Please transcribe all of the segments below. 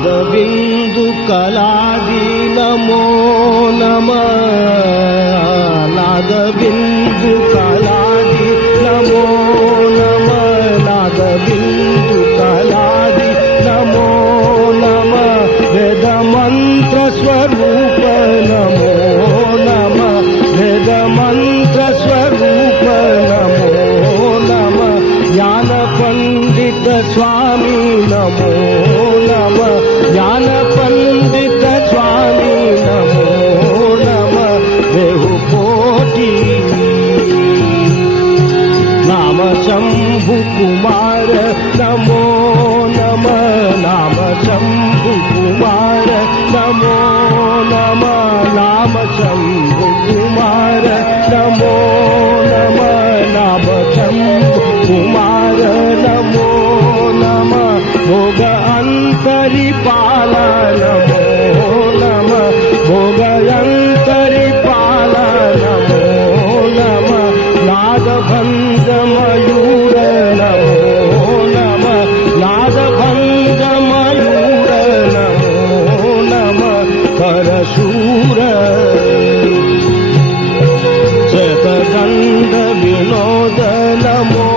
नादबिंदु कलादि नमो नमः नादबिंदु कलादि नमो नमः नादबिंदु कलादि नमो नमः वेद मंत्र स्वरूप नमो नमः वेद मंत्र स्वरूप नमो नमः ज्ञान पंडित स्वामी नमो नमः ज्ञान पंडित स्वामी नमो नमः देहु कोटि नाम शंभु कुमार नमो नमः नाम शंभु कुमार नमो नमः नाम शंभु कुमार नमो नमः नाम शंभु कुमार नमो नमः भोग अंतरिपाल नमो नमः भोग अंतरिपाल नमो नमः नादभंग मयूर नमो नमः नादभंग मयूर नमो नमः परशूर शतदंड विनोद नमो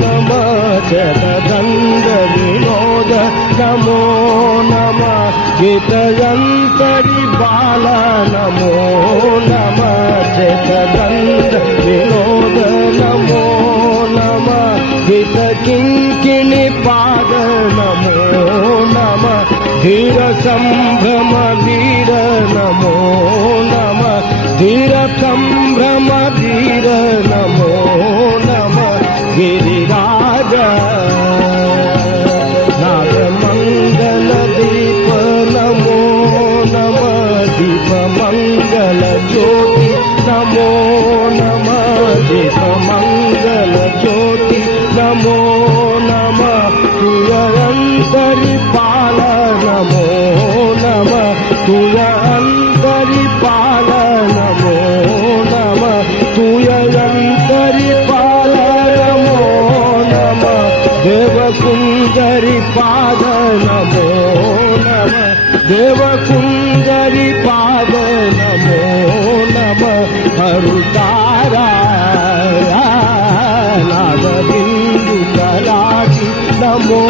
नमः शतदंड विनोद नमो नमः गीतयंतरि बाल नमो नमः शतदंड विनोद नमो नमः गीत किंकिणी पाद नमो नमः धीर संभ्रम वीर नमो नमः धीर संभ्रम वीर नमो नमः गिरिराज नाग मंगल दीप नमो नमः दीप मंगल ज्योति नमो नमः दीप मंगल ज्योति नमो नमः तुय अंतरिपाल नमो नमः तुय अंतरिपाल नमो नमः तुय अंतरिपाल नमो नमः देवकुंजरिपाद नमो नमः देवकुंजरिपाद नमो नमः हरुतारा नादबिंदु कलादि नमो